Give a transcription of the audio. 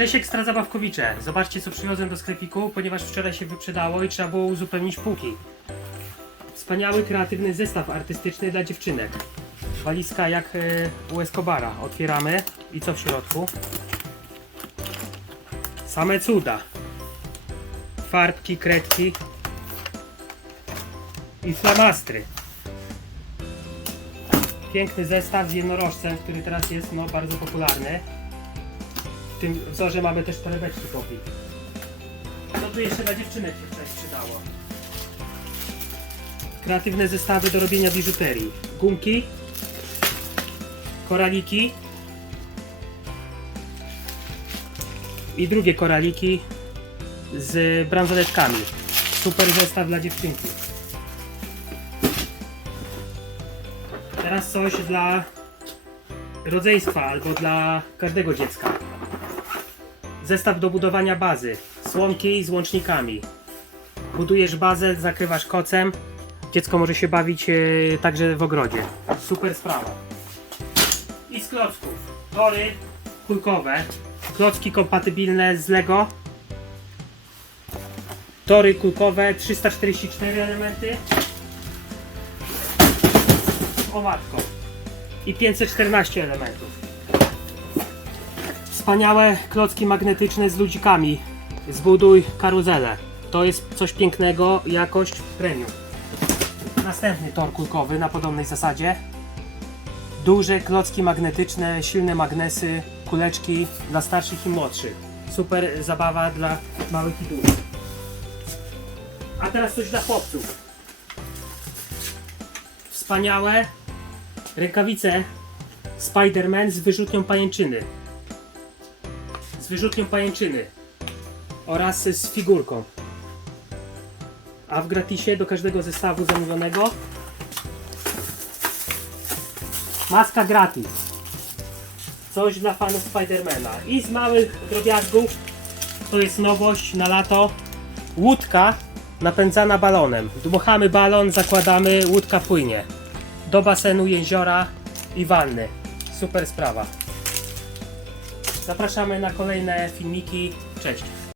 Cześć Ekstra Zabawkowicze. Zobaczcie co przywiozłem do sklepiku, ponieważ wczoraj się wyprzedało i trzeba było uzupełnić półki. Wspaniały, kreatywny zestaw artystyczny dla dziewczynek. Walizka jak e, u Escobara. Otwieramy i co w środku? Same cuda. Farbki, kredki i flamastry. Piękny zestaw z jednorożcem, który teraz jest no, bardzo popularny. Tym wzorze mamy też torebeczki popi. Co tu jeszcze dla dziewczynek się coś przydało? Kreatywne zestawy do robienia biżuterii. Gumki, koraliki i drugie koraliki z bransoletkami. Super zestaw dla dziewczynki. Teraz coś dla rodzeństwa albo dla każdego dziecka. Zestaw do budowania bazy. Słomki z łącznikami. Budujesz bazę, zakrywasz kocem. Dziecko może się bawić e, także w ogrodzie. Super sprawa. I z klocków. Tory kulkowe. Klocki kompatybilne z Lego. Tory kulkowe, 344 elementy. O matko. I 514 elementów. Wspaniałe klocki magnetyczne z ludzikami. Zbuduj karuzelę. To jest coś pięknego, jakość premium. Następny tor kulkowy na podobnej zasadzie. Duże klocki magnetyczne, silne magnesy, kuleczki dla starszych i młodszych. Super zabawa dla małych i dużych. A teraz coś dla chłopców. Wspaniałe rękawice Spider-Man z wyrzutnią pajęczyny wyrzutnią pajęczyny oraz z figurką. A w gratisie do każdego zestawu zamówionego maska gratis. Coś dla fanów Spidermana. I z małych drobiazgów, to jest nowość na lato, łódka napędzana balonem. Dmuchamy balon, zakładamy, łódka płynie. Do basenu, jeziora i wanny. Super sprawa. Zapraszamy na kolejne filmiki. Cześć.